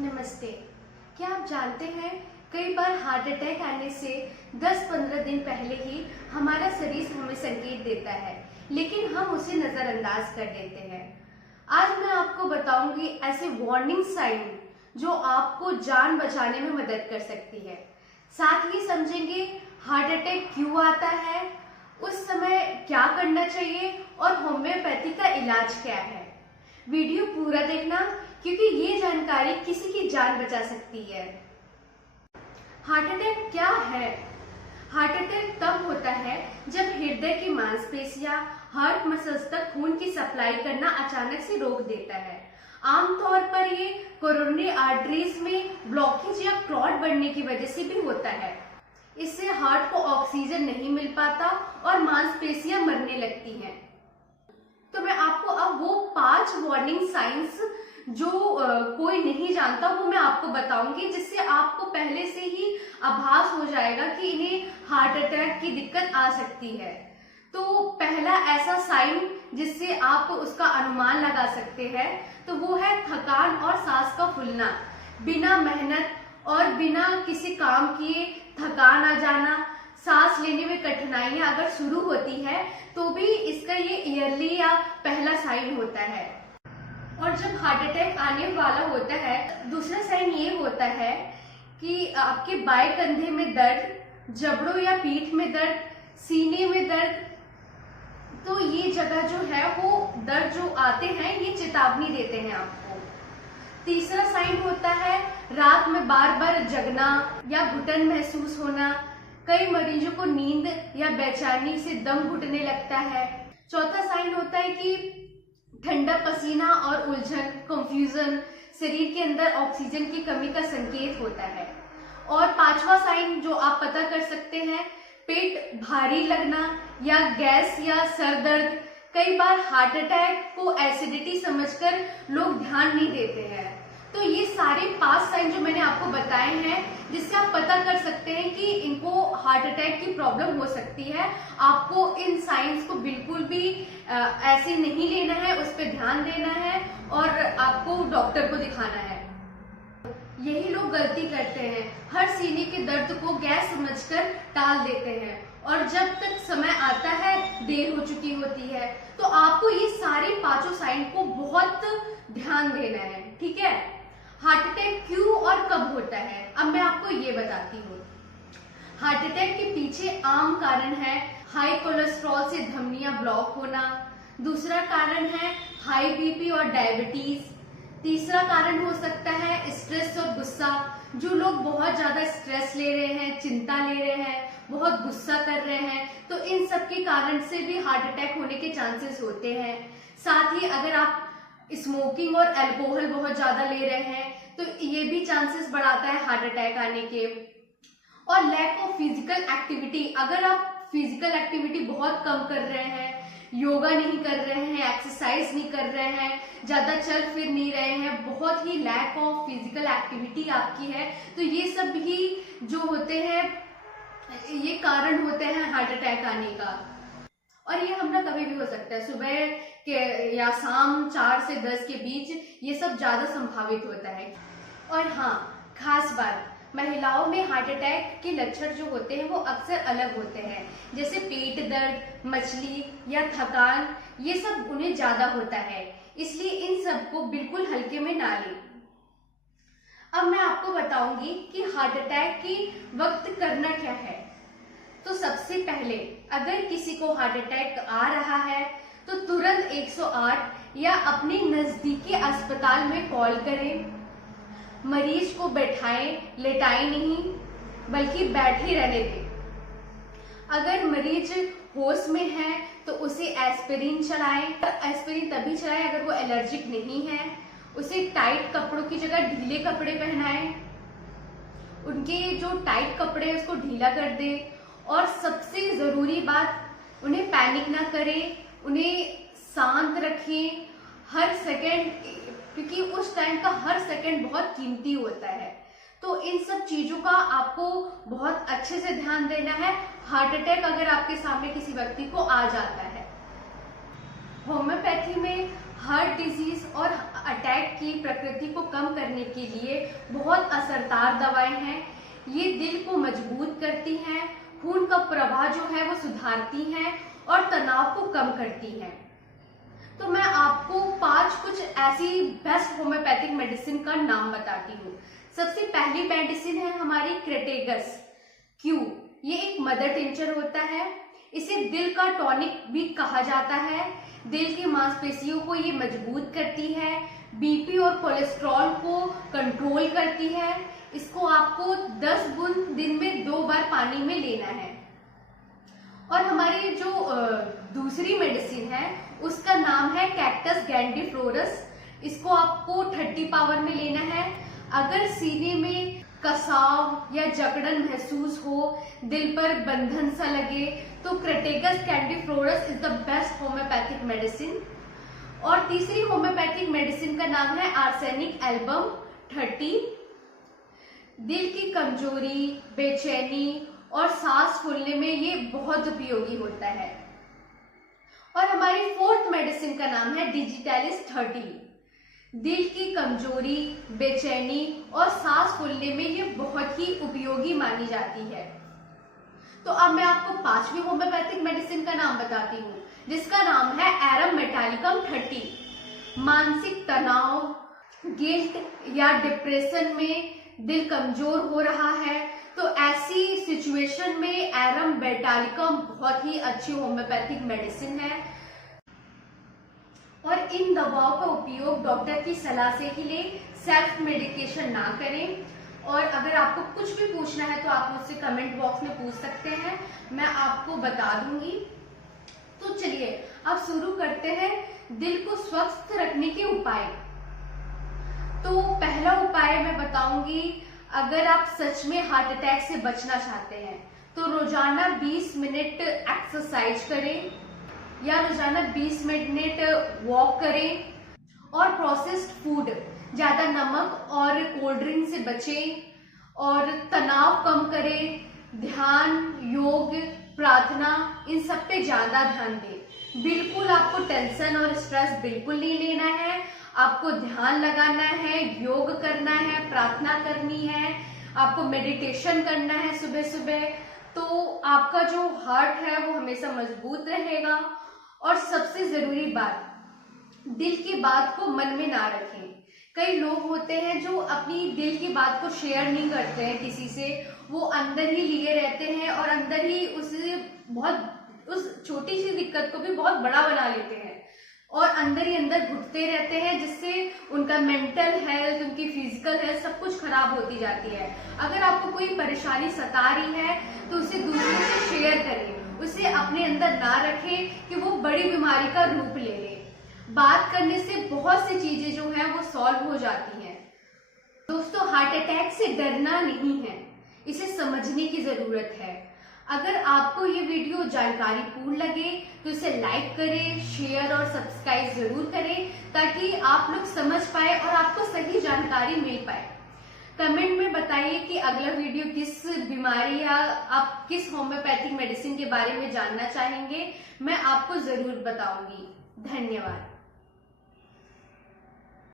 नमस्ते। क्या आप जानते हैं कई बार हार्ट अटैक आने से 10-15 दिन पहले ही हमारा शरीर हमें संकेत देता है, लेकिन हम उसे नजरअंदाज कर देते हैं। आज मैं आपको बताऊंगी ऐसे वार्निंग साइन जो आपको जान बचाने में मदद कर सकती है। साथ ही समझेंगे हार्ट अटैक क्यों आता है, उस समय क्या करना चाहिए और होम्योपैथी का इलाज क्या है। वीडियो पूरा देखना क्योंकि ये जानकारी किसी की जान बचा सकती है। हार्ट अटैक क्या है? हार्ट अटैक तब होता है जब हृदय की मांसपेशियां हार्ट मसल्स तक खून की सप्लाई करना अचानक से रोक देता है। आमतौर पर ये कोरोनरी आर्टरीज में ब्लॉकेज या क्लॉट बढ़ने की वजह से भी होता है। इससे हार्ट को ऑक्सीजन नहीं मिल पाता और मांसपेशियां मरने लगती हैं। तो मैं आपको अब वो 5 वार्निंग साइंस जो कोई नहीं जानता वो मैं आपको बताऊंगी, जिससे आपको पहले से ही आभास हो जाएगा कि इन्हें हार्ट अटैक की दिक्कत आ सकती है। तो पहला ऐसा साइन जिससे आप उसका अनुमान लगा सकते हैं तो वो है थकान और सांस का फूलना। बिना मेहनत और बिना किसी काम किए थकान आ जाना, सांस लेने में कठिनाइयां अगर शुरू होती है तो भी इसका ये ईयरली या पहला साइन होता है। और जब हार्ट अटैक आने वाला होता है, दूसरा साइन ये होता है कि आपके बाएं कंधे में दर्द, जबड़ों या पीठ में दर्द, सीने में दर्द। तो ये जगह जो है वो दर्द जो आते हैं ये चेतावनी देते हैं आपको। तीसरा साइन होता है रात में बार बार जगना या घुटन महसूस होना। कई मरीजों को नींद या बेचैनी से दम घुटने लगता है। चौथा साइन होता है कि ठंडा पसीना और उलझन, कंफ्यूजन, शरीर के अंदर ऑक्सीजन की कमी का संकेत होता है। और 5वां साइन जो आप पता कर सकते हैं, पेट भारी लगना या गैस या सर दर्द। कई बार हार्ट अटैक को एसिडिटी समझकर लोग ध्यान नहीं देते हैं। तो ये सारे 5 साइन जो मैंने आपको बताए हैं जिससे आप पता कर सकते हैं कि इनको हार्ट अटैक की प्रॉब्लम हो सकती है। आपको इन साइंस को बिल्कुल भी ऐसे नहीं लेना है, उस पर ध्यान देना है और आपको डॉक्टर को दिखाना है। यही लोग गलती करते हैं, हर सीने के दर्द को गैस समझकर टाल देते हैं और जब तक समय आता है देर हो चुकी होती है। तो आपको ये सारे 5 साइन को बहुत ध्यान देना है, ठीक है। हार्ट अटैक क्यों और कब होता है अब मैं आपको ये बताती हूँ। हार्ट अटैक के पीछे आम कारण है हाई कोलेस्ट्रॉल से धमनियां ब्लॉक होना। दूसरा कारण है हाई बीपी और डायबिटीज। तीसरा कारण हो सकता है स्ट्रेस और गुस्सा। जो लोग बहुत ज्यादा स्ट्रेस ले रहे हैं, चिंता ले रहे हैं, बहुत गुस्सा कर रहे हैं, तो इन सब के कारण से भी हार्ट अटैक होने के चांसेस होते हैं। साथ ही अगर आप स्मोकिंग और अल्कोहल बहुत ज्यादा ले रहे हैं तो ये भी चांसेस बढ़ाता है हार्ट अटैक आने के। और लैक ऑफ फिजिकल एक्टिविटी, अगर आप फिजिकल एक्टिविटी बहुत कम कर रहे हैं, योगा नहीं कर रहे हैं, एक्सरसाइज नहीं कर रहे हैं, ज्यादा चल फिर नहीं रहे हैं, बहुत ही लैक ऑफ फिजिकल एक्टिविटी आपकी है, तो ये सब ही जो होते हैं ये कारण होते हैं हार्ट अटैक आने का। और ये हमरा कभी भी हो सकता है, सुबह के या शाम 4 से 10 के बीच ये सब ज्यादा संभावित होता है। और हाँ, खास बात, महिलाओं में हार्ट अटैक के लक्षण जो होते हैं वो अक्सर अलग होते हैं, जैसे पेट दर्द, मचली या थकान, ये सब उन्हें ज्यादा होता है, इसलिए इन सब को बिल्कुल हल्के में ना लें। अब मैं आपको बताऊंगी कि हार्ट अटैक के वक्त करना क्या है। तो सबसे पहले अगर किसी को हार्ट अटैक आ रहा है तो तुरंत 108 या अपने नजदीकी अस्पताल में कॉल करें। मरीज को बैठाएं, लेटाएं नहीं, बल्कि बैठे रहने दें। अगर मरीज होश में है तो उसे एस्पिरिन चलाएं। एस्पिरिन तभी चलाएं अगर वो एलर्जिक नहीं है। उसे टाइट कपड़ों की जगह ढीले कपड़े पहनाएं। उनके जो टाइट कपड़े उसको ढीला कर दें। और सबसे जरूरी बात, उन्हें पैनिक ना करें, उन्हें शांत रखें हर सेकंड, क्योंकि उस टाइम का हर सेकंड बहुत कीमती होता है। तो इन सब चीजों का आपको बहुत अच्छे से ध्यान देना है हार्ट अटैक अगर आपके सामने किसी व्यक्ति को आ जाता है। होम्योपैथी में हार्ट डिजीज और अटैक की प्रकृति को कम करने के लिए बहुत असरदार दवाएं हैं। ये दिल को मजबूत करती हैं, खून का प्रवाह जो है वो सुधारती हैं और तनाव को कम करती हैं। तो मैं आपको 5 कुछ ऐसी बेस्ट होम्योपैथिक मेडिसिन का नाम बताती हूँ। सबसे पहली मेडिसिन है हमारी क्रेटेगस क्यू। ये एक मदर टिंचर होता है। इसे दिल का टॉनिक भी कहा जाता है। दिल की मांसपेशियों को ये मजबूत करती है, बीपी और कोलेस्ट्रॉल को कंट्रोल करती है। इसको आपको 10 बूंद दिन में 2 बार पानी में लेना है। और हमारी जो दूसरी मेडिसिन है उसका नाम है कैक्टस ग्रैंडिफ्लोरस। इसको आपको 30 पावर में लेना है। अगर सीने में कसाव या जकड़न महसूस हो, दिल पर बंधन सा लगे, तो crataegus grandiflorus is the best homeopathic medicine. और तीसरी होम्योपैथिक मेडिसिन का नाम है आर्सेनिक एल्बम 30। दिल की कमजोरी, बेचैनी और सांस फूलने में ये बहुत उपयोगी होता है। और हमारी 4th मेडिसिन का नाम है डिजिटैलिस 30। दिल की कमजोरी, बेचैनी और सांस फूलने में ये बहुत ही उपयोगी मानी जाती है। तो अब मैं आपको 5वीं होम्योपैथिक मेडिसिन का नाम बताती हूँ, जिसका नाम है एरम मेटालिकम 30। मानसिक तनाव, गिल्ट या डिप्रेशन में दिल कमजोर हो रहा है, तो ऐसी सिचुएशन में एरम मेटालिकम बहुत ही अच्छी होम्योपैथिक मेडिसिन है। और इन दवाओं का उपयोग डॉक्टर की सलाह से ही लें, सेल्फ मेडिकेशन ना करें। और अगर आपको कुछ भी पूछना है तो आप मुझसे कमेंट बॉक्स में पूछ सकते हैं, मैं आपको बता दूंगी। तो चलिए अब शुरू करते हैं दिल को स्वस्थ रखने के उपाय। तो पहला उपाय मैं बताऊंगी, अगर आप सच में हार्ट अटैक से बचना चाहते हैं तो रोजाना 20 मिनट एक्सरसाइज करें या रोजाना 20 मिनट वॉक करें। और प्रोसेस्ड फूड, ज्यादा नमक और कोल्ड ड्रिंक से बचें और तनाव कम करें। ध्यान, योग, प्रार्थना, इन सब पे ज्यादा ध्यान दें। बिल्कुल आपको टेंशन और स्ट्रेस बिल्कुल नहीं लेना है। आपको ध्यान लगाना है, योग करना है, प्रार्थना करनी है, आपको मेडिटेशन करना है सुबह सुबह। तो आपका जो हार्ट है वो हमेशा मजबूत रहेगा। और सबसे जरूरी बात, दिल की बात को मन में ना रखें। कई लोग होते हैं जो अपनी दिल की बात को शेयर नहीं करते हैं किसी से, वो अंदर ही लिए रहते हैं और अंदर ही उस छोटी सी दिक्कत को भी बहुत बड़ा बना लेते हैं और अंदर ही अंदर घुटते रहते हैं, जिससे उनका मेंटल हेल्थ, उनकी फिजिकल हेल्थ सब कुछ खराब होती जाती है। अगर आपको कोई परेशानी सता रही है तो उसे दूसरों से शेयर करें, उसे अपने अंदर ना रखें कि वो बड़ी बीमारी का रूप ले ले। बात करने से बहुत सी चीजें जो हैं वो सॉल्व हो जाती हैं। दोस्तों, हार्ट अटैक से डरना नहीं है, इसे समझने की जरूरत है। अगर आपको ये वीडियो जानकारीपूर्ण लगे तो इसे लाइक करें, शेयर और सब्सक्राइब जरूर करें, ताकि आप लोग समझ पाए और आपको सही जानकारी मिल पाए। कमेंट में बताइए कि अगला वीडियो किस बीमारी या आप किस होम्योपैथिक मेडिसिन के बारे में जानना चाहेंगे, मैं आपको जरूर बताऊंगी। धन्यवाद।